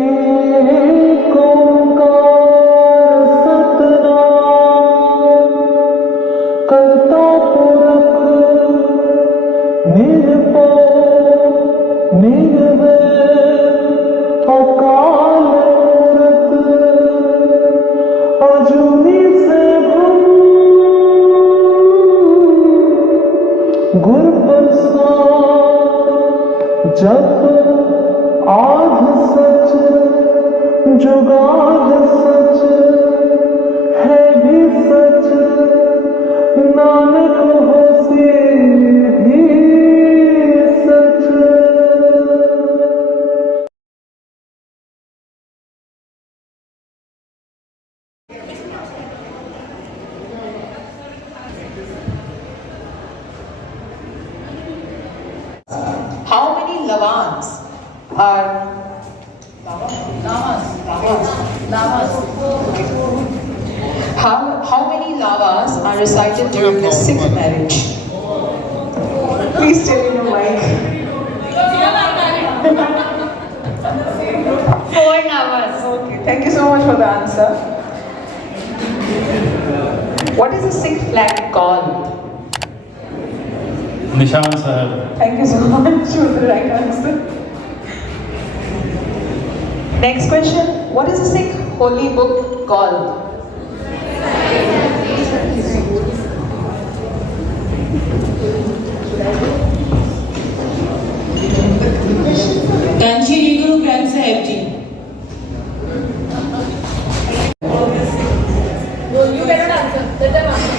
एक ओंकार सतनाम करता पुरख निर्भय निर्वैर अकाल मूरत अजूनी सैभम गुर प्रसाद जप आध सच जुगाद सच है भी सच नानक होसी भी सच। How many lavans are How many lavas are recited during the Sikh marriage? Please tell in the mic. 4 hours. Okay, thank you so much for the answer. What is the Sikh flag called? Nishan Sahib. Thank you so much for the right answer. Next question. What is the Sikh holy book called? Kanchi Guru Granth Sahib Ji. You cannot answer. Let them answer.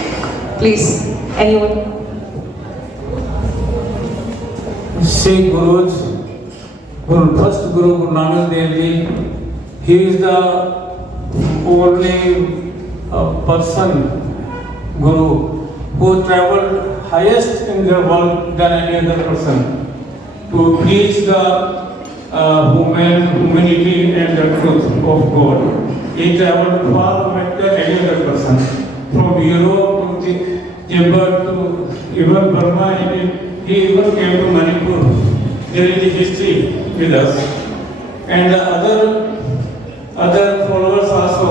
Please, anyone? Sikh Gurus, first Guru Guru Nanak Dev Ji, he is the only person, Guru, who travelled highest in the world than any other person to teach the humanity and the truth of God. He travelled far better than any other person, from Europe to Tibet to even Burma. He even came to Manipur. There is a history with us. And the other followers also,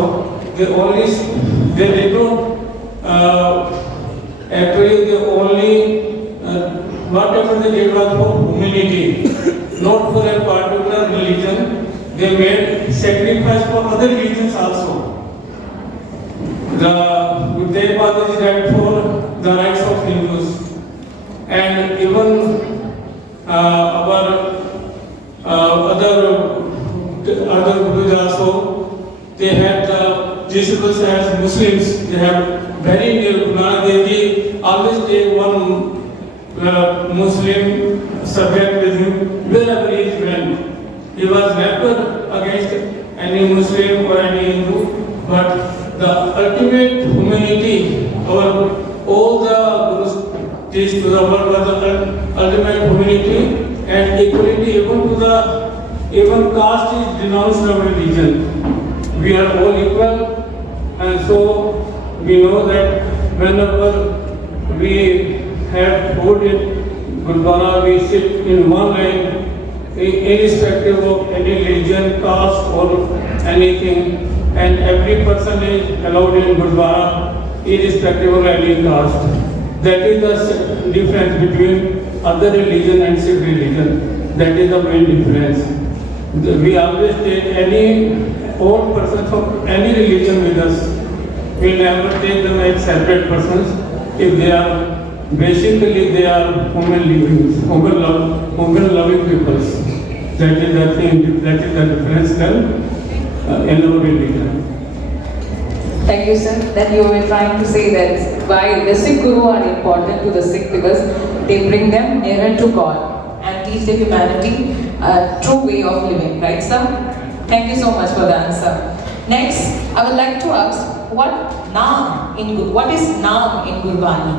they did not, actually they only, whatever they did was for humanity, not for a particular religion. They made sacrifice for other religions also. The Gurudev Badaji died for the rights of Hindus. And even our other Gurus also, they had disciples as Muslims. They have very near Guru Nanak Dev Ji always take one Muslim subject with him wherever he went. He was never against any Muslim or any Hindu, but the ultimate humanity, all the Gurus teach to the world was the ultimate humanity and equality. Even caste is denounced in our religion. We are all equal, and so we know that whenever we have food in Gurdwara, we sit in one line, irrespective of any religion, caste or anything, and every person is allowed in Gurdwara, irrespective of any caste. That is the difference between other religion and Sikh religion. That is the main difference. We always take any old person from any religion with us. We never take them as separate persons. If they are basically human beings, human loving people. That is the thing. That is the difference then in our religion. Thank you, sir. That you were trying to say that why the Sikh Guru are important to the Sikh because they bring them nearer to God and teach the humanity a true way of living. Right, sir? Thank you so much for the answer. Next, I would like to ask, what is Naam in Gurbani?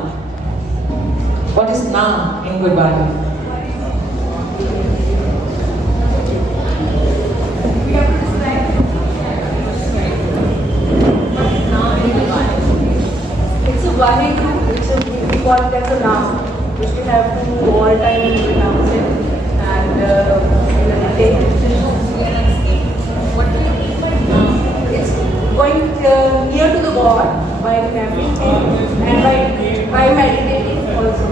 What is Naam in Gurbani? Vaheguru, which we call it as a naam, which we have to all time pronounce it and take God by remembering Him and by meditating also.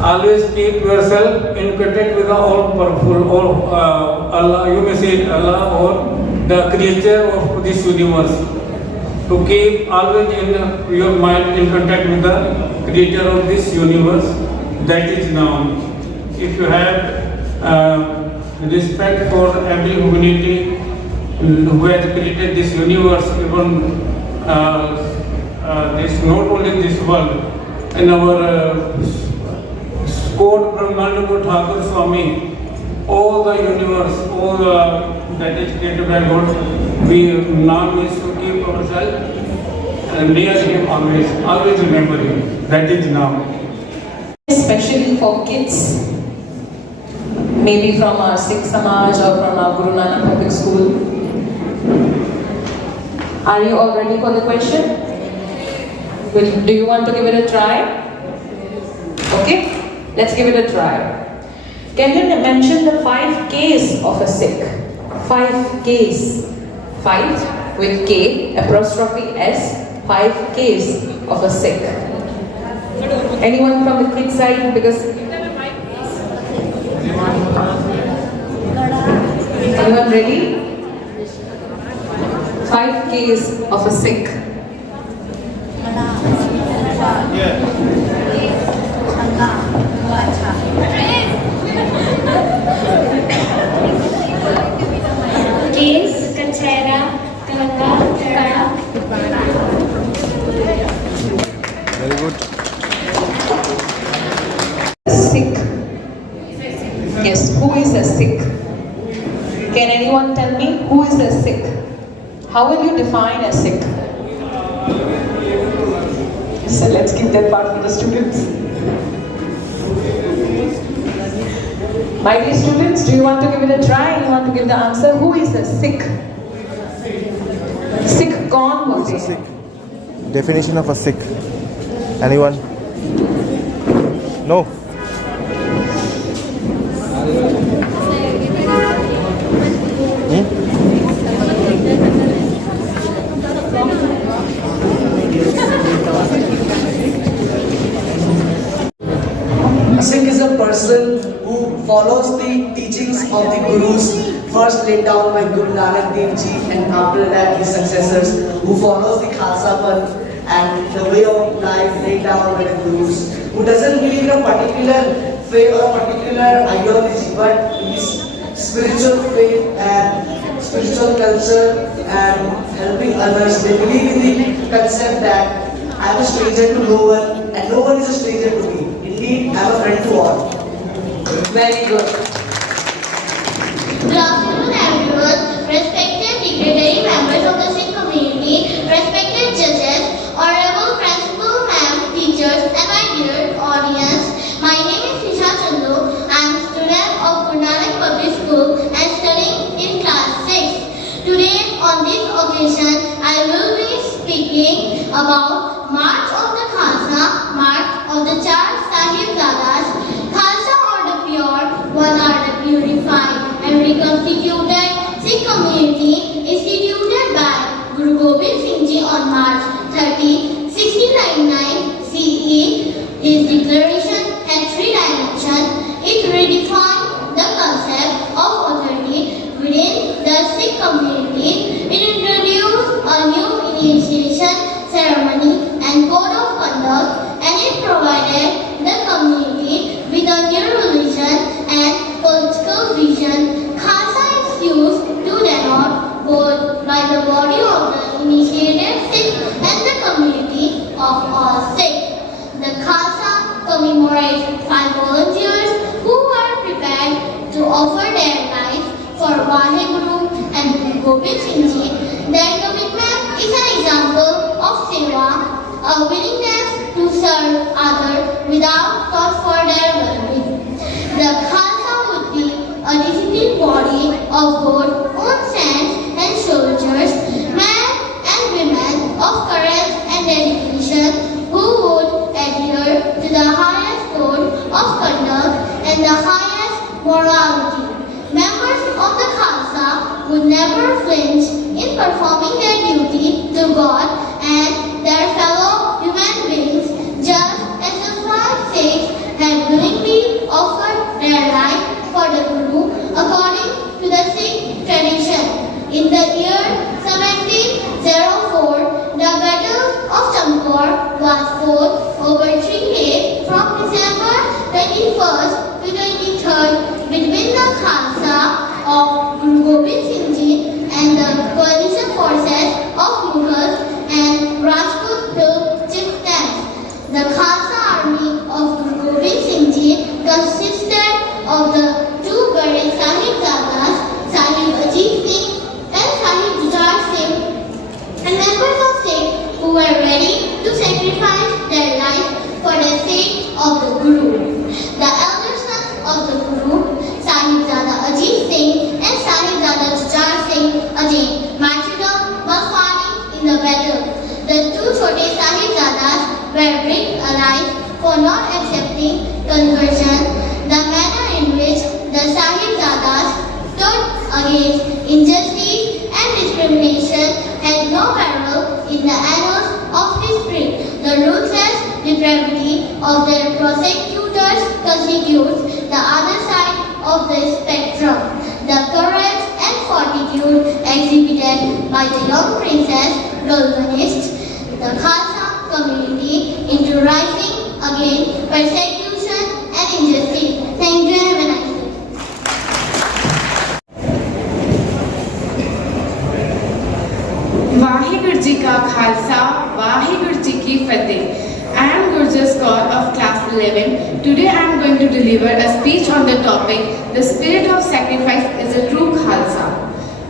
Always keep yourself in contact with the all powerful, all Allah. You may say Allah or the creator of this universe. To keep always in your mind in contact with the creator of this universe. That is now. If you have respect for every humanity who has created this universe, even this not only this world, in our Code Brahmananda Thakur Swami, all the universe, all that is created by God, we now need to keep ourselves near Him always remember Him. That is now. Especially for kids, maybe from our Sikh Samaj or from our Guru Nanak Public School. Are you all ready for the question? Do you want to give it a try? Okay. Let's give it a try. Can you mention the 5 Ks of a Sikh? 5 Ks. 5 with K, apostrophe S, 5 Ks of a Sikh. Anyone from the kid side? Because anyone ready? 5 Ks of a Sikh. Keys, Kachera, Kanga, Kada. Very good. Sikh. Yes, who is a Sikh? Can anyone tell me who is a Sikh? How will you define a Sikh? So let's keep that part for the students. My dear students, do you want to give it a try? You want to give the answer? Who is a Sikh? Sikh kaun hote hain? Sikh. Definition of a Sikh. Anyone? No. A Sikh is a person who follows the teachings of the Gurus, first laid down by Guru Nanak Dev Ji, and after that his successors, who follows the Khalsa Panth and the way of life laid down by the Gurus, who doesn't believe in a particular faith or a particular ideology, but his spiritual faith and spiritual culture and helping others. They believe in the concept that I am a stranger to no one and no one is a stranger to me. Indeed, I am a friend to all. Very good. Good afternoon, everyone. Respected dignitary members of the Sikh community, respected judges, honorable principal, ma'am, teachers, and my dear audience. My name is Shisha Chandu. I am a student of Guru Nanak Public School and studying in class 6. Today, on this occasion, I will be speaking about March of the Khalsa, March of the Char Sahibzadas. Khalsa or the pure, one are the purified and reconstituted Sikh community instituted by Guru Gobind Singh Ji on March 30, 1699 CE. His declaration had 3 dimensions. It redefined the concept of authority within the Sikh community. It introduced a new initiation ceremony and code of conduct, and it provided the community with a new religion and political vision. Khalsa is used to denote both by the body of the initiated Sikh and the community of all Sikh. The Khalsa commemorates 5 volunteers who were prepared to offer their lives for Vaheguru and Guru Gobind Singh Ji. Their commitment is an example of seva, a willingness to serve others without thought for their well-being. The Khalsa would be a disciplined body of both own saints and soldiers, men and women of courage and dedication, who would adhere to the highest code of conduct and the highest morality. Members of the Khalsa would never flinch in performing their duty to God and their fellow human beings, just as the 5 Sikhs have willingly offered their life for the Guru according to the Sikh tradition. In the year 1704, the Battle of Champur was fought over 3 days from December 21st to 23rd between the Khalsa of Guru Gobind Singh Ji and the coalition forces of Mughals and Rajput chieftains. The Khalsa army of Guru Gobind Singh Ji consisted of the 2 buried Sahibzadas, Sahib Ajit Singh and Sahib Jujar Singh, and members of Sikh who were ready to sacrifice their life for the sake of the Guru. The elder sons of the Guru, Sahibzada Ajit Singh and Sahibzada Jujar Singh again martyrdom was falling in the battle. The 2 Chote Sahibzadas were buried alive for not accepting conversion. The manner in which the Sahibzadas stood against injustice and discrimination has no parallel in the annals of history. The ruthless depravity of their prosecutors constitutes the other side of the spectrum. The courage and fortitude exhibited by the young princess galvanized the Khalsa community into rising against persecution and injustice. Thank you and have a nice day. Vaheguru Ji Ka Khalsa, Vaheguru Ji Ki Fateh. I am Gurjas Kaur of class 11. Today I am going to deliver a speech on the topic, the spirit of sacrifice is a true Khalsa.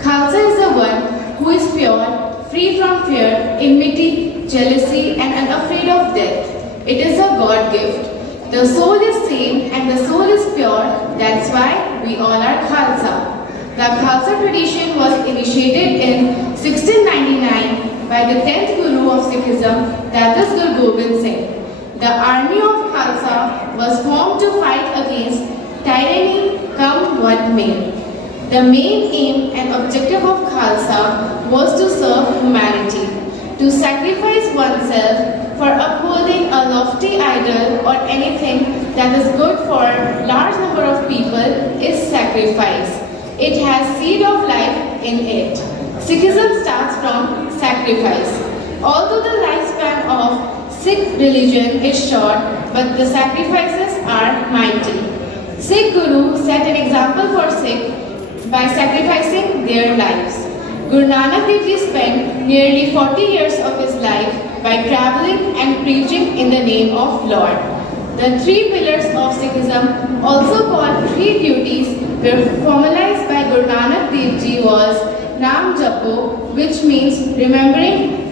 Khalsa is the one who is pure, free from fear, enmity, jealousy and unafraid of death. It is a God gift. The soul is sane and the soul is pure, that's why we all are Khalsa. The Khalsa tradition was initiated in 1699 by the 10th Guru of Sikhism, that is Guru Gobind Singh. The army of Khalsa was formed to fight against tyranny come what may. The main aim and objective of Khalsa was to serve humanity, to sacrifice oneself for upholding a lofty ideal or anything that is good for a large number of people is sacrifice. It has seed of life in it. Sikhism starts from sacrifice. Although the lifespan of Sikh religion is short, but the sacrifices are mighty. Sikh Guru set an example for Sikh by sacrificing their lives. Guru Nanak Dev Ji spent nearly 40 years of his life by traveling and preaching in the name of Lord. The 3 pillars of Sikhism, also called 3 duties, were formalized by Guru Nanak Dev Ji was Naam Japo, which means remembering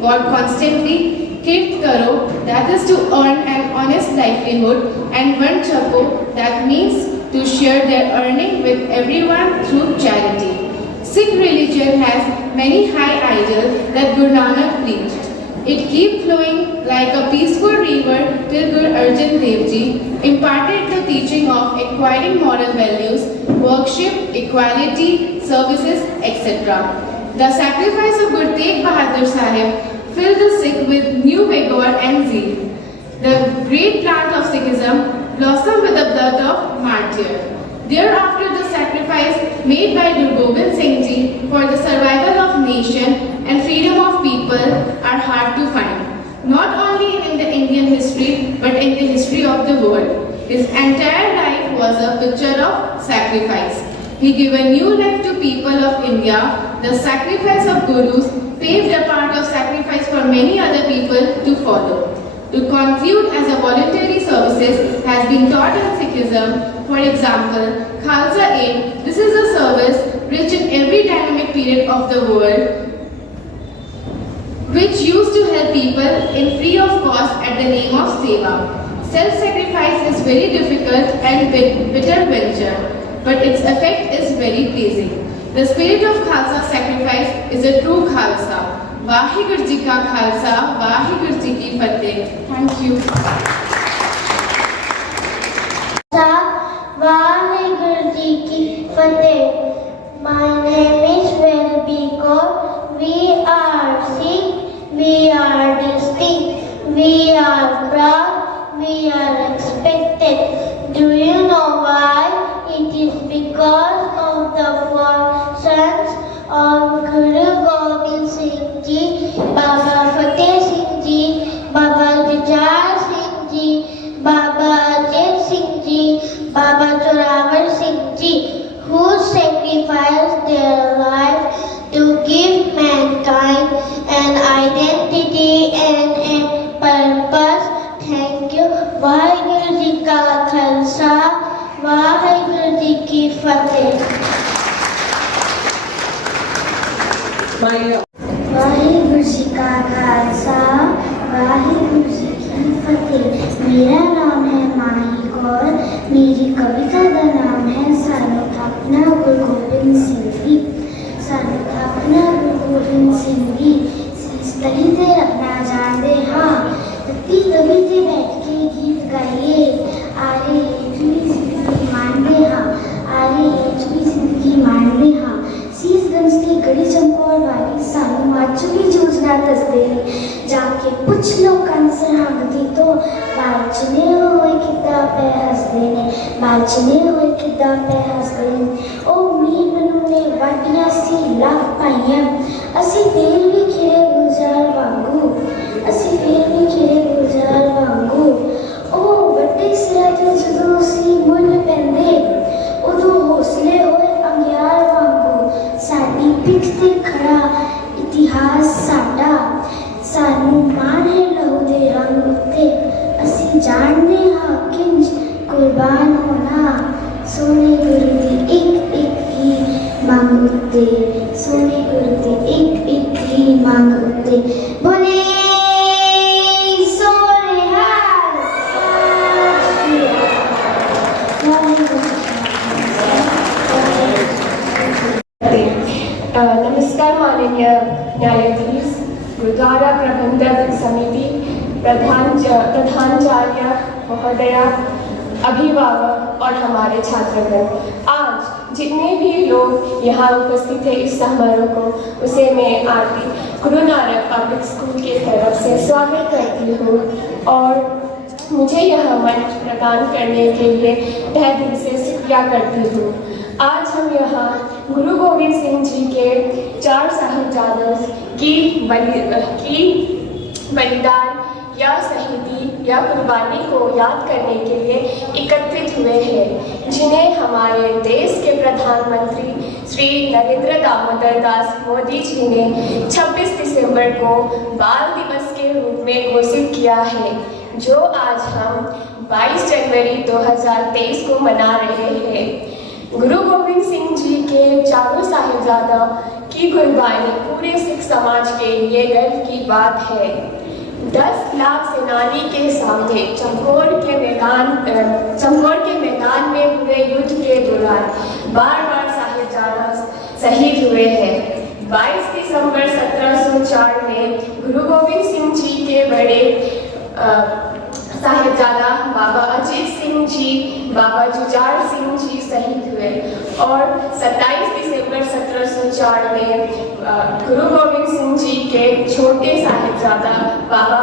God constantly, Kirt Karo, that is to earn an honest livelihood, and Vand Chapo, that means to share their earning with everyone through charity. Sikh religion has many high ideals that Guru Nanak preached. It keeps flowing like a peaceful river till Guru Arjan Dev Ji imparted the teaching of acquiring moral values, worship, equality, services, etc. The sacrifice of Guru Tegh Bahadur Sahib filled the Sikh with new vigor and zeal. The great plant of Sikhism blossomed with the blood of martyr. Thereafter, the sacrifice made by Guru Gobind Singh Ji for the survival of nation and freedom of people are hard to find. Not only in the Indian history, but in the history of the world. His entire life was a picture of sacrifice. He gave a new life to people of India. The sacrifice of Gurus paved a path of sacrifice for many other people to follow. To conclude, as a voluntary services has been taught in Sikhism, for example, Khalsa Aid, this is a service rich in every dynamic period of the world, which used to help people in free of cost at the name of Seva. Self-sacrifice is very difficult and bitter venture, but its effect is very pleasing. The spirit of Khalsa sacrifice is a true Khalsa. Vaheguru Ji Ka Khalsa, Vaheguru Ji Ki Fateh. Thank you. Vaheguru Ji Ki Fateh. My name is Velbiko. We are Sikh. We are distinct. We are proud. We are respected. Do you know why? It is because of the four sons of Guru Gobind Singh Ji, Baba Fateh Singh Ji, Baba Jujhar Singh Ji, Baba Ajit Singh Ji, Baba Zorawar Singh Ji, who sacrificed their lives to give mankind an identity and a purpose. Thank you. Waheguru ji का खालसा, वाहिगुरु जी की फतेह। वाहिगुरु जी का खालसा, वाहिगुरु जी की फतेह। मेरा नाम है माही कौर। मेरी कविता का नाम है सानू थापना गुरु गोबिंद सिंह जी। सानू थापना गुरु गोबिंद सिंह जी तली ते रखना जानते हाँ, तभी तभी ते बैठ के गीत गाइए। आरे एचवी जिंदगी मानते हाँ, आरे एचवी जिंदगी मानते हाँ। सीसगंज की गड़ी चमकौर वाली सानू माचुली योजना दसते जाके पुछ लो कंसर हंगती तो बाचने हुए किताब पे हंसते ने, बाचने हुए किताब पे हंसते ने। ओ मीर मनु ने वाटियां सी लाख पाइयां, असी फेर भी खिड़े गुजार वांगू, असी फेर भी खिड़े गुजार वांगू। ओ वड्डे सिरा ते जदों सी मुल पैंदे, उदों हौसले होए अंगियार वांगू। साडी पिठ ते खड़ा इतिहास साडा, सानू माण है लहू दे रंग उत्ते। असी जानदे हां किंज कुर्बान होना, सोने गुरु दी एक एक ही मंग उत्ते, सोने गुरु दी एक एक ही मंग उत्ते। बोले नमस्कार माननीय न्यायाधीश, गुरुद्वारा प्रबंधक समिति, प्रधानाचार्य महोदया, अभिभावक और हमारे छात्रगण। आज जितने भी लोग यहाँ उपस्थित हैं इस समारोह को, उसे मैं आरती गुरु नानक पब्लिक स्कूल के तरफ से स्वागत करती हूँ और मुझे यह मंच प्रदान करने के लिए तहे दिल से शुक्रिया करती हूँ। आज हम यहाँ गुरु गोविंद सिंह जी के 4 साहिबजादों की बलिदान या शहीदी या कुर्बानी को याद करने के लिए एकत्रित हुए हैं, जिन्हें हमारे देश के प्रधानमंत्री श्री नरेंद्र दामोदर दास मोदी जी ने 26 दिसंबर को बाल दिवस के रूप में घोषित किया है, जो आज हम 22 जनवरी 2023 को मना रहे हैं। गुरु गोविंद सिंह जी के चारों साहिबजादा की कुर्बानी पूरे सिख समाज के लिए गर्व की बात है। 10 लाख सेनानी के सामने चमकौर के मैदान में हुए युद्ध के दौरान बार साहिबजादा शहीद हुए हैं। 22 दिसंबर 1704 में गुरु गोविंद सिंह जी के बड़े साहिबजादा बाबा अजीत सिंह जी, बाबा जुझार सिंह जी शहीद हुए और 27 दिसंबर 1704 में गुरु गोविंद सिंह जी के छोटे साहिबजादा बाबा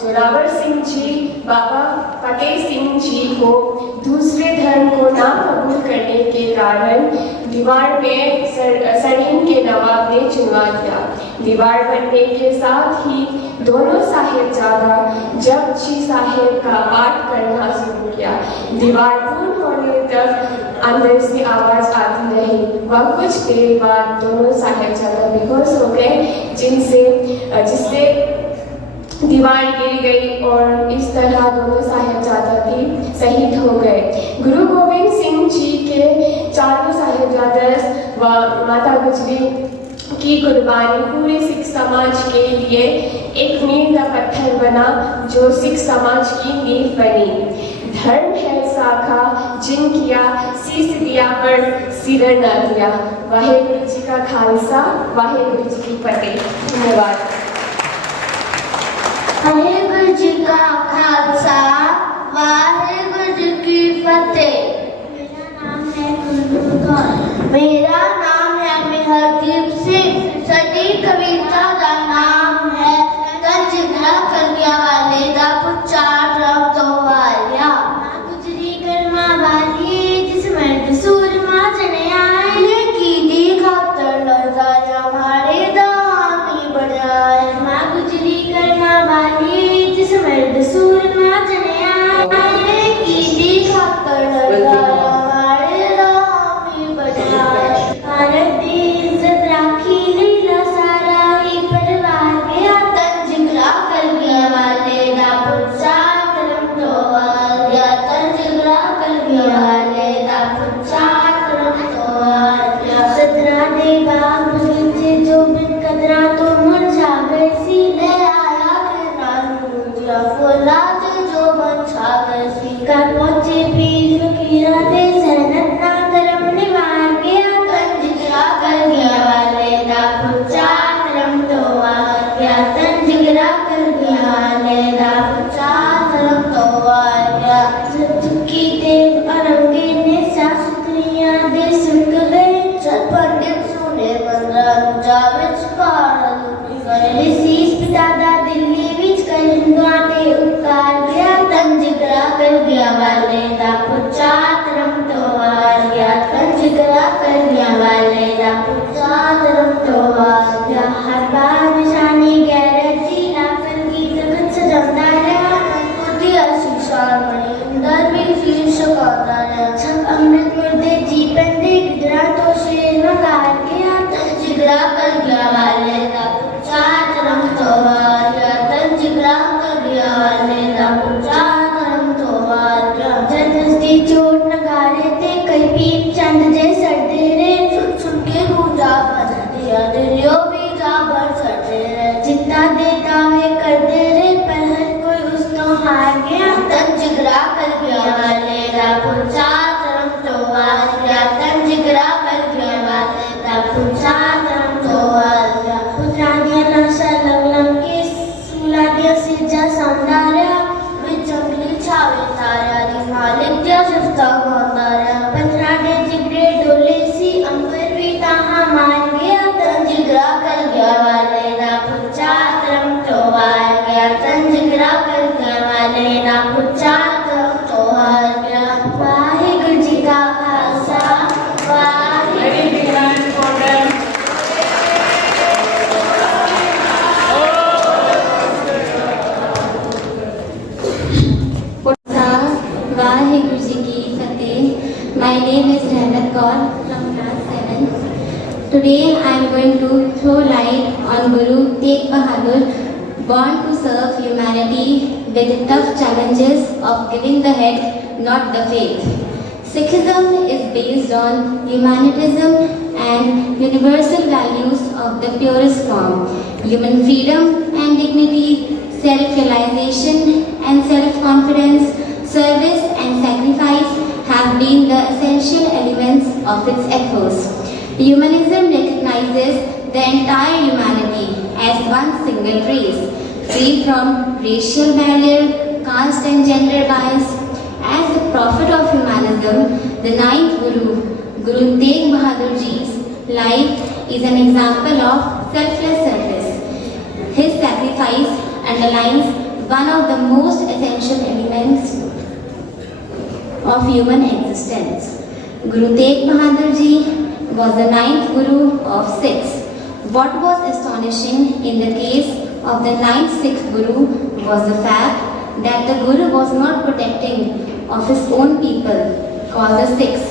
जोरावर सिंह जी, बाबा फतेह सिंह जी को दूसरे धर्म को ना कबूल करने के कारण दीवार में सलीम के नवाब ने चुनवा दिया। दीवार बनने के साथ ही दोनों साहिबजादा जपजी साहिब का पाठ करना शुरू किया। दीवार पूर्ण होने तक अंदर से आवाज आती रही। वह कुछ देर बाद दोनों साहिबजादा बेहोश हो गए, जिससे दीवार गिर गई और इस तरह दोनों साहिबजादा भी शहीद हो गए। गुरु गोविंद सिंह जी के चारों साहिबजादा व माता गुजरी की कुर्बानी पूरे सिख समाज के लिए एक मील का पत्थर बना, जो सिख समाज की नींव बनी। धर्म है शाखा जिन किया, शीश दिया पर सिर न दिया। वाहेगुरु जी का खालसा, वाहेगुरु जी की फतेह। धन्यवाद। वाहेगुरु जी का खालसा, वाहेगुरु जी की फतेह। मेरा नाम है गुर्दे जी पंदे गिदरा तो शेर नगार के तन जिगरा कर गया वाले दा पूछा तरम तो वाला तन जिगरा कर गया वाले दा पूछा तरम तो वाला जनस्ती चोट नगारे ते कई पीप चंद जे सड़ते रे सुन सुन के गूंजा बज दिया दिलियो भी जा बर सड़ते रे जिंदा दे दावे करते रे पर हर कोई उसनो हार गया तन जिगरा कर गया वाले दा पूछा तरम तो वाला तन जिगरा कर गया वाले दा पूछा तरम तो वाला पुत्रा दिया नशा लंग के सूला दिया सिजा सौंदर्य में जंगली छावे तारा दी मालिक दिया शिफ्ता गौतारा पत्रा दे जिगरे डोले सी अंबर भी ताहा मान गया तन जिगरा कर गया वाले दा पूछा तरम तो वाला तन जिगरा कर गया वाले दा पूछा तरम तो वाला वाहिगुरु जी का Khalsa Waheguru Very big hand for them. Waheguru ji की फतेह। My name is Rahmat Kaur from class 7. Today I am going to throw light on Guru Tegh Bahadur, born to serve humanity with the tough challenges of giving the head, not the faith. Sikhism is based on humanism and universal values of the purest form. Human freedom and dignity, self-realization and self-confidence, service and sacrifice have been the essential elements of its ethos. Humanism recognizes the entire humanity as one single race, free from racial barrier, caste and gender bias. As the prophet of humanism, the ninth Guru, Guru Tegh Bahadur Ji's life is an example of selfless service. His sacrifice underlines one of the most essential elements of human existence. Guru Tegh Bahadur Ji was the ninth Guru of Sikhs. What was astonishing in the case of the ninth Sikh Guru was the fact that the Guru was not protecting of his own people, called the Sikhs,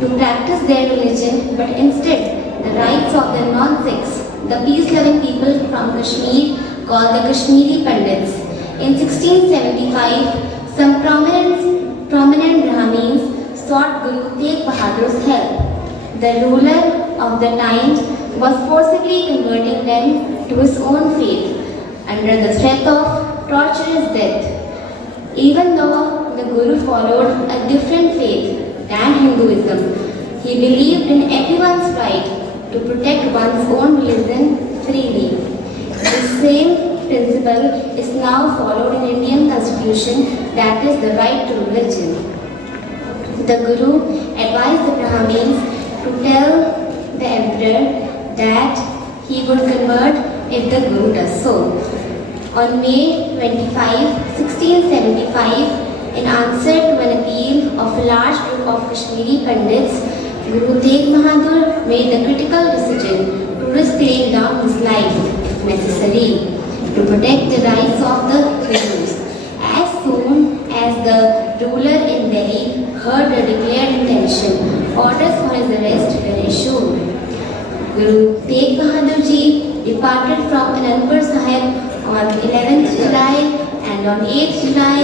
to practice their religion, but instead the rights of the non-Sikhs, the peace-loving people from Kashmir, called the Kashmiri Pandits. In 1675, some prominent Brahmins sought Guru Tegh Bahadur's help. The ruler of the time was forcibly converting them to his own faith under the threat of torturous death. Even though the Guru followed a different faith than Hinduism, he believed in everyone's right to protect one's own religion freely. The same principle is now followed in Indian constitution, that is the right to religion. The Guru advised the Brahmins to tell the emperor that he would convert if the Guru does so. On May 25, 1675, in answer to an appeal of a large group of Kashmiri Pandits, Guru Tegh Bahadur made the critical decision to risk laying down his life, if necessary, to protect the rights of the Hindus. As soon as the ruler in Delhi heard the declared intention, orders for his arrest were issued. Guru Tegh Bahadur Ji departed from Anandpur Sahib on 11th July, and on 8th July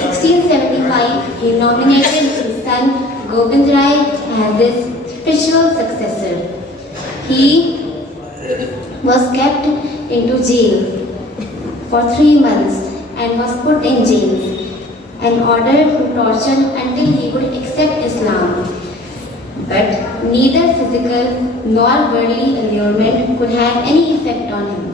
1675 he nominated his son Gobind Rai as his spiritual successor. He was kept into jail for 3 months and was put in jail and ordered to torture until he would accept Islam. But neither physical nor worldly allurement could have any effect on him.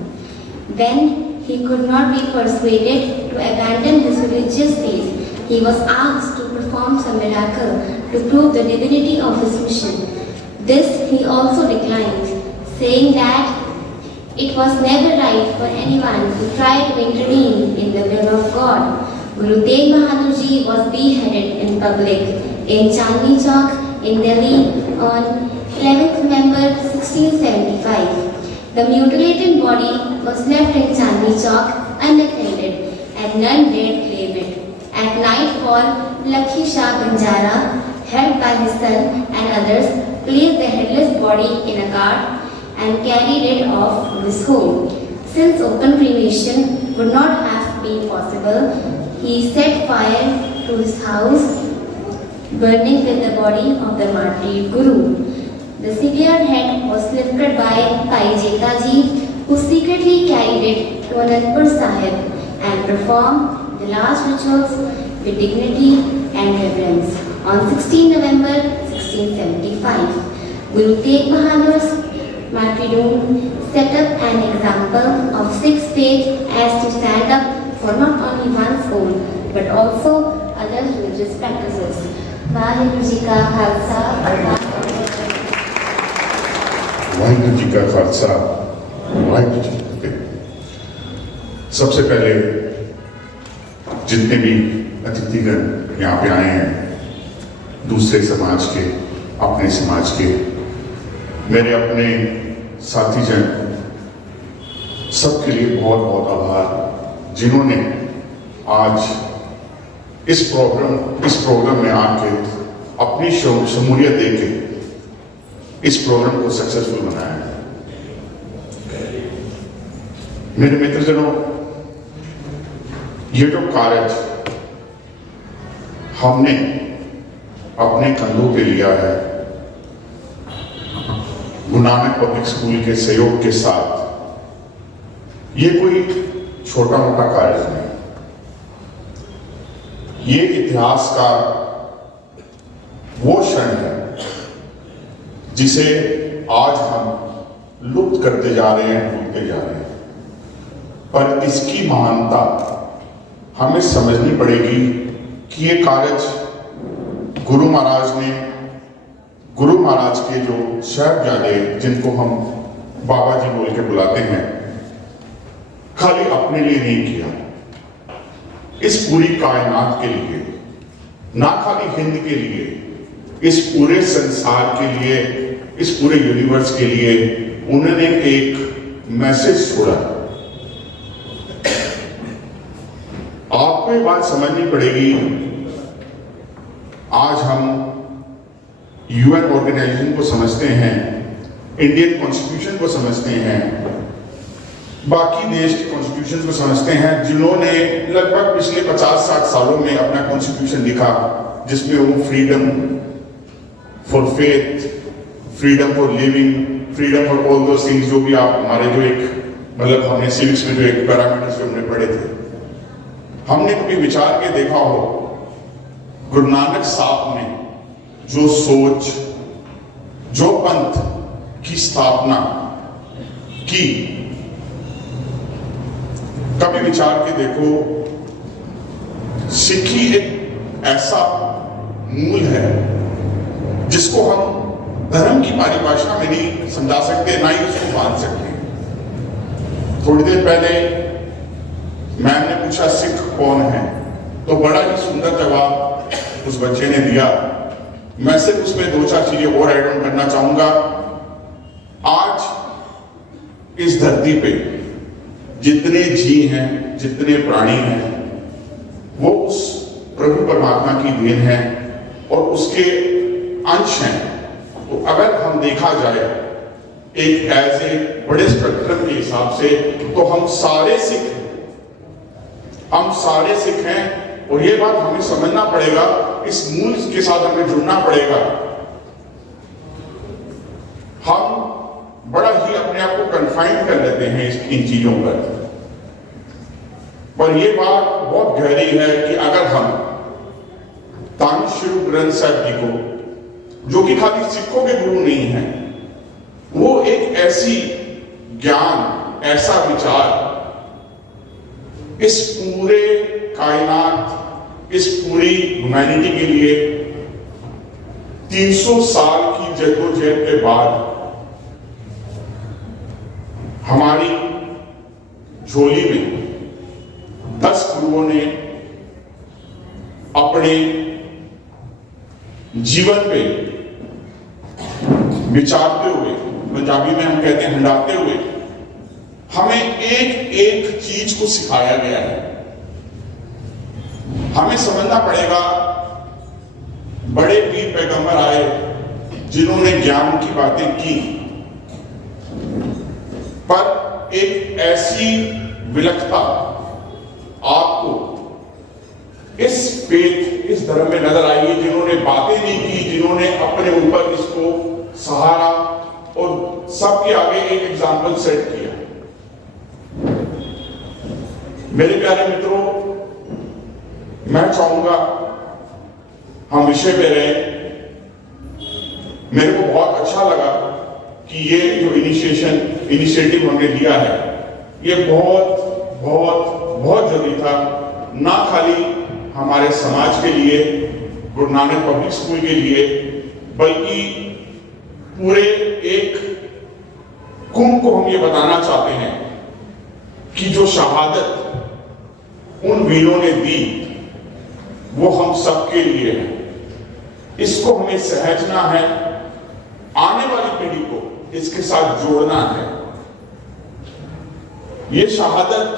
When he could not be persuaded to abandon his religious faith, he was asked to perform some miracle to prove the divinity of his mission. This he also declined, saying that it was never right for anyone to try to intervene in the will of God. Guru Tegh Bahadur Ji was beheaded in public in Chandni Chowk in Delhi on 11th November 1675. The mutilated body was left in Chandni Chowk unattended and none dared claim it. At nightfall, Lakhi Shah Banjara helped by his son and others, placed the headless body in a cart and carried it off to his home. Since open cremation would not have been possible, he set fire to his house, burning with the body of the martyred Guru. The severed head was lifted by Bhai Jetaji, who secretly carried it to Anandpur Sahib and performed the last rituals with dignity and reverence. On 16 November 1675, Guru Tegh Bahadur's martyrdom set up an example of Sikh faith as to stand up for not only one's own but also other religious practices. Vaheguru Ji Ka Khalsa Waheguru ji का खालसा वाहिगुरु जी की फतेह। सबसे पहले जितने भी अतिथिगण यहाँ पे आए हैं, दूसरे समाज के, अपने समाज के, मेरे अपने साथी जन, सबके लिए बहुत बहुत आभार जिन्होंने आज इस प्रोग्राम में आके अपनी शमूलियत देके इस प्रोग्राम को सक्सेसफुल बनाया है। मेरे मित्रजनों, ये जो कार्य हमने अपने कंधों पे लिया है गुरु नानक पब्लिक स्कूल के सहयोग के साथ, ये कोई छोटा मोटा कार्य नहीं। ये इतिहास का वो क्षण है जिसे आज हम लुप्त करते जा रहे हैं, भूलते जा रहे हैं, पर इसकी महानता हमें समझनी पड़ेगी कि ये कार्य गुरु महाराज के जो साहिबजादे, जिनको हम बाबा जी बोल के बुलाते हैं, खाली अपने लिए नहीं किया, इस पूरी कायनात के लिए, ना खाली हिंद के लिए, इस पूरे संसार के लिए, इस पूरे यूनिवर्स के लिए उन्होंने एक मैसेज छोड़ा। आपको ये बात समझनी पड़ेगी, आज हम यूएन ऑर्गेनाइजेशन को समझते हैं, इंडियन कॉन्स्टिट्यूशन को समझते हैं, बाकी देश के कॉन्स्टिट्यूशन को समझते हैं, जिन्होंने लगभग पिछले 50-60 सालों में अपना कॉन्स्टिट्यूशन लिखा, जिसमें वो freedom for faith, freedom for living, freedom for all those things, जो भी आप हमारे जो एक मतलब हमने सिविक्स में जो एक पैरामीटर्स जो हमने पढ़े थे, हमने कभी विचार के देखा हो गुरु नानक साहब ने जो सोच, जो पंथ की स्थापना की, कभी विचार के देखो, सिक्खी एक ऐसा मूल है जिसको हम धर्म की परिभाषा में नहीं समझा सकते, ना ही उसको मान सकते। थोड़ी देर पहले मैम ने पूछा सिख कौन है, तो बड़ा ही सुंदर जवाब उस बच्चे ने दिया। मैं सिर्फ उसमें 2-4 चीजें और ऐड ऑन करना चाहूंगा। आज इस धरती पे जितने जी हैं, जितने प्राणी हैं, वो उस प्रभु परमात्मा की देन है और उसके अंश हैं। तो अगर हम देखा जाए एक ऐसे बड़े स्पेक्ट्रम के हिसाब से, तो हम सारे सिख हैं और ये बात हमें समझना पड़ेगा, इस मूल के साथ हमें जुड़ना पड़ेगा। हम बड़ा ही अपने आप को कन्फाइन कर लेते हैं इन चीजों पर यह बात बहुत गहरी है कि अगर हम धन श्री ग्रंथ साहिब जी को, जो कि खाली सिखों के गुरु नहीं है, वो एक ऐसी ज्ञान, ऐसा विचार इस पूरे कायनात, इस पूरी ह्यूमैनिटी के लिए 300 साल की जद्दोजहद के बाद हमारी झोली में 10 गुरुओं ने अपने जीवन पे विचारते हुए, पंजाबी में हम कहते हैं हंडाते हुए, हमें एक एक चीज को सिखाया गया है। हमें समझना पड़ेगा बड़े पीर पैगंबर आए जिन्होंने ज्ञान की बातें की, पर एक ऐसी विलक्षणता आपको इस फेथ, इस धर्म में नजर आई है जिन्होंने बातें नहीं की, जिन्होंने अपने ऊपर इसको सहारा और सबके आगे एक एग्जाम्पल सेट किया। मेरे प्यारे मित्रों, मैं चाहूंगा हम विषय पे रहे। मेरे को बहुत अच्छा लगा कि ये जो इनिशिएटिव हमने लिया है, ये बहुत बहुत बहुत जरूरी था, ना खाली हमारे समाज के लिए, गुरु नानक पब्लिक स्कूल के लिए, बल्कि पूरे एक कुंभ को हम ये बताना चाहते हैं कि जो शहादत उन वीरों ने दी वो हम सबके लिए है। इसको हमें सहजना है, आने वाली पीढ़ी को इसके साथ जोड़ना है। ये शहादत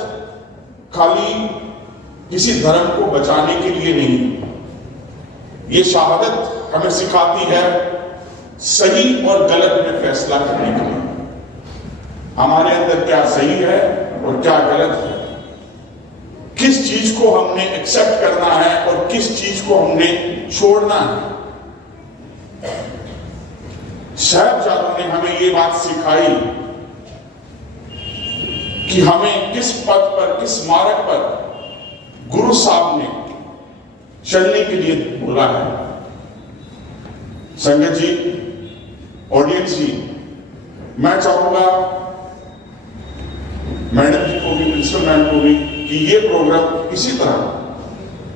खाली किसी धर्म को बचाने के लिए नहीं, ये शहादत हमें सिखाती है सही और गलत में फैसला करने के लिए। हमारे अंदर क्या सही है और क्या गलत है, किस चीज को हमने एक्सेप्ट करना है और किस चीज को हमने छोड़ना है। साहिबजादों ने हमें ये बात सिखाई कि हमें किस पथ पर, किस मार्ग पर गुरु साहब ने चलने के लिए बोला है। संगत जी, ऑडियंस जी, मैं चाहूंगा मैडम जी को भी, प्रिंसिपल मैम को भी, कि ये प्रोग्राम इसी तरह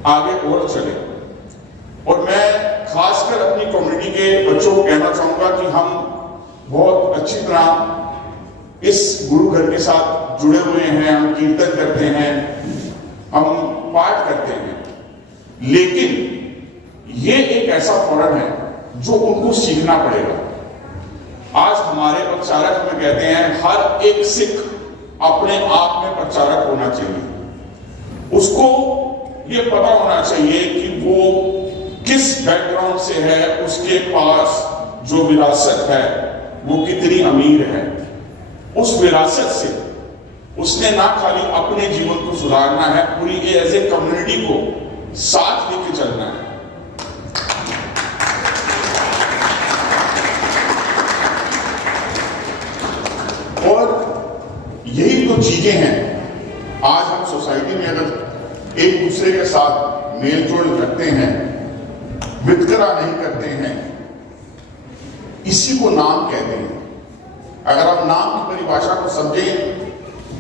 आगे और चले। और मैं खासकर अपनी कम्युनिटी के बच्चों को कहना चाहूंगा कि हम बहुत अच्छी तरह इस गुरु घर के साथ जुड़े हुए हैं, हम कीर्तन करते हैं, हम पाठ करते हैं, लेकिन ये एक ऐसा फौरन है जो उनको सीखना पड़ेगा। आज हमारे प्रचारक में कहते हैं हर एक सिख अपने आप में प्रचारक होना चाहिए। उसको ये पता होना चाहिए कि वो किस बैकग्राउंड से है, उसके पास जो विरासत है वो कितनी अमीर है। उस विरासत से उसने ना खाली अपने जीवन को सुधारना है, पूरी एज ए कम्युनिटी को साथ लेके चलना है। और यही तो चीजें हैं। आज हम सोसाइटी में अगर एक दूसरे के साथ मेल जोल रखते हैं, वितकरा नहीं करते हैं, इसी को नाम कहते हैं। अगर हम नाम की परिभाषा को समझें,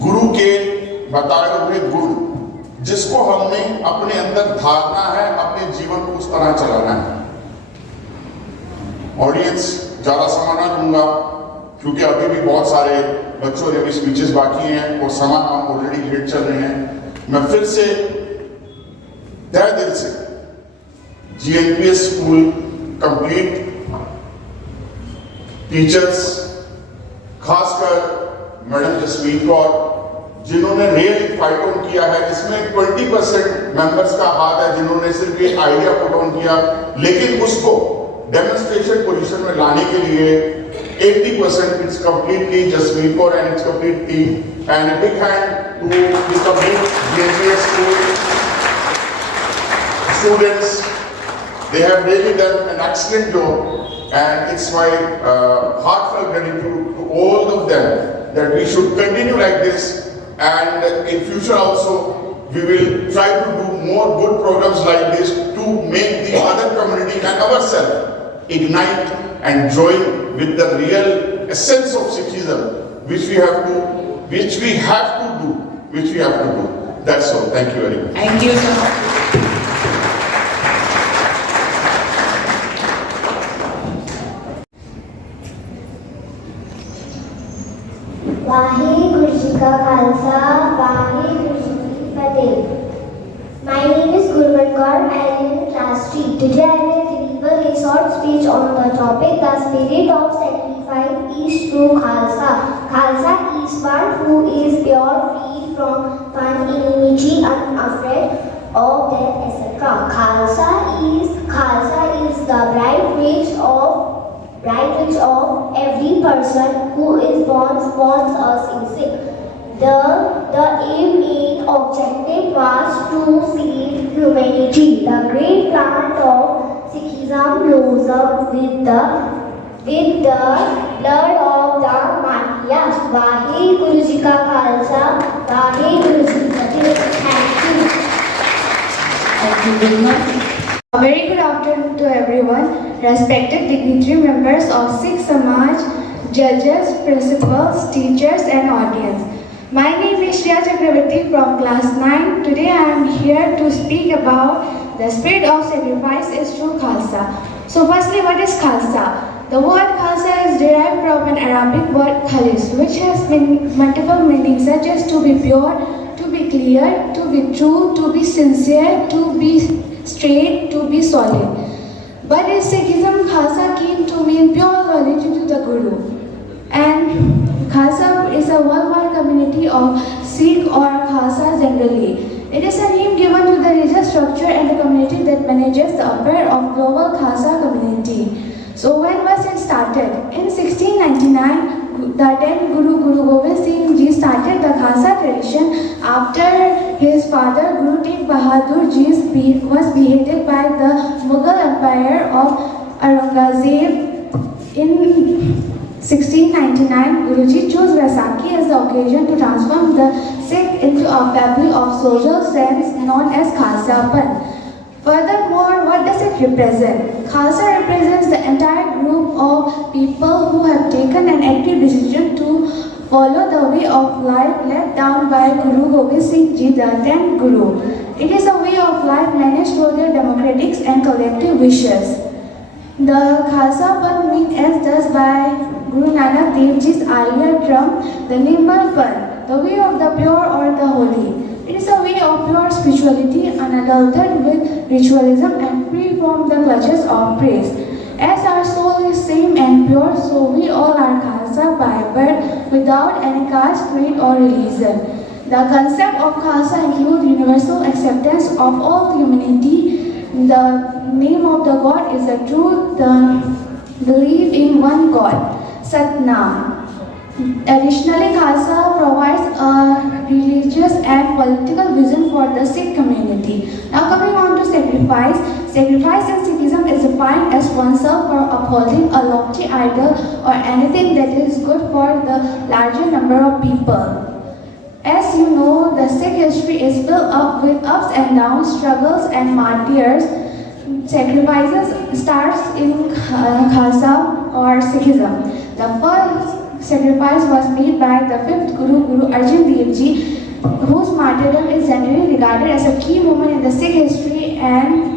गुरु के बताए हुए गुण, जिसको हमने अपने अंदर धारना है, अपने जीवन को उस तरह चलाना है। ऑडियंस, ज्यादा समय ना लूंगा क्योंकि अभी भी बहुत सारे बच्चों ने भी स्पीचेस बाकी हैं और समय हम ऑलरेडी लेट चल रहे हैं। मैं फिर से तहे दिल से GNPS स्कूल कंप्लीट टीचर्स, खासकर मैडम जसमीत कौर, जिन्होंने रियल फाइट ऑन किया है। इसमें 20% मेंबर्स का हाथ है जिन्होंने सिर्फ ये आइडिया पुट ऑन किया, लेकिन उसको डेमोन्स्ट्रेशन पोजीशन में लाने के लिए 80% it's completely Jasmeet Kaur and its complete team, and a big hand to the complete GNPS school students. They have really done an excellent job, and it's my heartfelt gratitude to all of them that we should continue like this, and in future also we will try to do more good programs like this to make the other community and ourselves ignite and join with the real essence of Sikhism, which we have to do. That's all. Thank you very much. Thank you so much. Waheguru ji का खालसा, वाहेगुरु जी की फतेह। My name is Gurman Kaur. I am in class 3. Today I will deliver a short speech on the topic "The Spirit of Sacrifice is True Khalsa." Khalsa is one who is pure, free from fun, enmity, unafraid of death, etc. Khalsa is the bright wish of every person who is born spawns us in Sikh. The aim and objective was to feed humanity. The great plant of Sikhism rose up with the blood of the Mahias. Vaheguru Ji Ka Khalsa, Vaheguru Ji Ki Fateh. Thank you. Thank you very much. A very good afternoon to everyone, respected dignitary members of Sikh Samaj, judges, principals, teachers and audience. My name is Shreya Chakravarti from class 9. Today I am here to speak about the spirit of sacrifice is through Khalsa. So firstly, what is Khalsa? The word Khalsa is derived from an Arabic word Khalis, which has multiple meanings such as to be pure, to be clear, to be true, to be sincere, to be straight, to be solid. But in Sikhism, Khalsa came to mean pure loyalty to the Guru. And Khalsa is a worldwide community of Sikh or Khalsa generally. It is a name given to the religious structure and the community that manages the affair of global Khalsa community. So when was it started? In 1699, the 10th Guru Gobind Singh Ji started the Khalsa tradition after his father Guru Tegh Bahadur Ji was beheaded by the Mughal Empire of Aurangzeb. In 1699, Guruji chose Vaisakhi as the occasion to transform the Sikh into a family of social saints known as Khalsa Panth. Furthermore, what does it represent? Khalsa represents the entire group of people who have taken an active decision to follow the way of life laid down by Guru Gobind Singh Ji, the 10th Guru. It is a way of life managed through their democratic and collective wishes. The Khalsa Panth means as thus by Guru Nanak Dev Ji's earlier term, the Nirmal Panth, the way of the pure or the holy. It is a way of pure spirituality, unadulterated with ritualism and free from the clutches of praise. As our soul is same and pure, so we all are Khalsa by birth, without any caste, creed or religion. The concept of Khalsa includes universal acceptance of all humanity. The name of the God is the truth, the belief in one God, Satnam. Additionally, Khalsa provides a religious and political vision for the Sikh community. Now coming on to sacrifice. Sacrifice in Sikhism is defined as oneself for upholding a lofty ideal or anything that is good for the larger number of people. As you know, the Sikh history is filled up with ups and downs, struggles and martyrs. Sacrifices starts in Khalsa or Sikhism. The first sacrifice was made by the 5th Guru, Guru Arjan Dev Ji, whose martyrdom is generally regarded as a key moment in the Sikh history and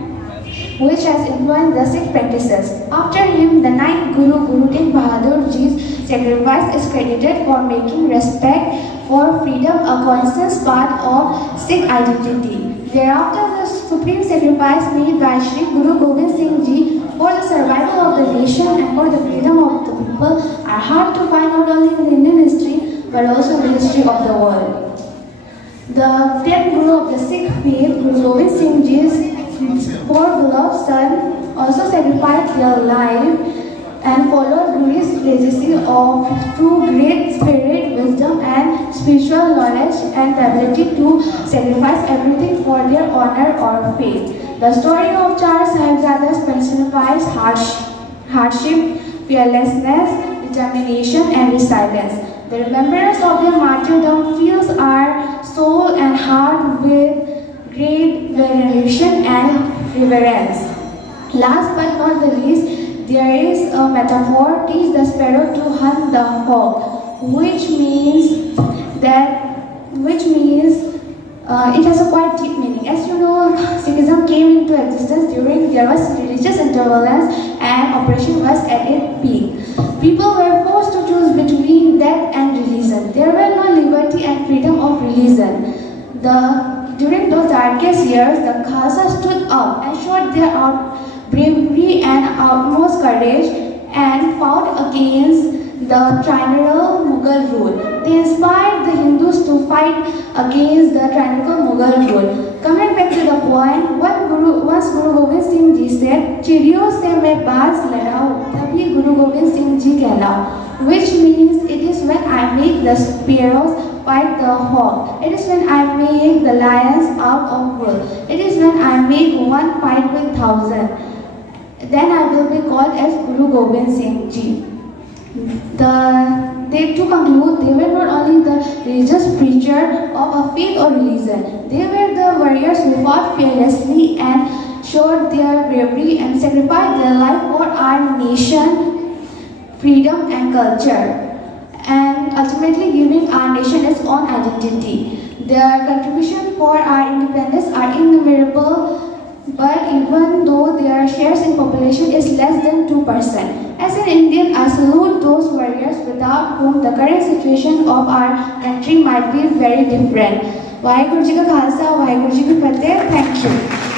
which has influenced the Sikh practices. After him, the 9th Guru, Guru Tegh Bahadur Ji's sacrifice is credited for making respect for freedom a constant part of Sikh identity. Thereafter, the supreme sacrifice made by Shri Guru Gobind Singh Ji for the survival of the nation and for the freedom of the people are hard to find not only in the Indian history but also in the history of the world. The 10th Guru of the Sikh faith, Guru Gobind Singh Ji's four beloved sons also sacrificed their life and followed Guru's legacy of true great spirit, wisdom and spiritual knowledge and the ability to sacrifice everything for their honor or faith. The story of Char Sahibzadas personifies hardship, fearlessness, determination and resilience. The remembrance of their martyrdom fills our soul and heart with great veneration and reverence. Last but not the least, there is a metaphor, teach the sparrow to hunt the hawk, which means it has a quite deep meaning. As you know, Sikhism came into existence during there was religious intolerance and oppression was at its peak. People were forced to choose between death and religion. There were no liberty and freedom of religion. During those darkest years, the Khalsa stood up and showed their bravery and utmost courage and fought against the tyrannical Mughal rule. They inspired the Hindus to fight against the tyrannical Mughal rule. Coming back to the point, once Guru Gobind Singh Ji said, "चिड़ियों से मैं बाज लड़ाऊं, तभी Guru Gobind Singh Ji कहलाऊं," which means it is when I make the sparrows fight the hawk. It is when I make the lions out of wool. It is when I make one fight with 1,000. Then I will be called as Guru Gobind Singh Ji. To conclude, they were not only the religious preacher of a faith or religion, they were the warriors who fought fearlessly and showed their bravery and sacrificed their life for our nation, freedom and culture, and ultimately giving our nation its own identity. Their contribution for our independence are innumerable, but even though their shares in population is less than 2%. As an Indian, I salute those warriors without whom the current situation of our country might be very different. Waheguru ji का खालसा, वाहिगुरु जी की फतेह. Thank you.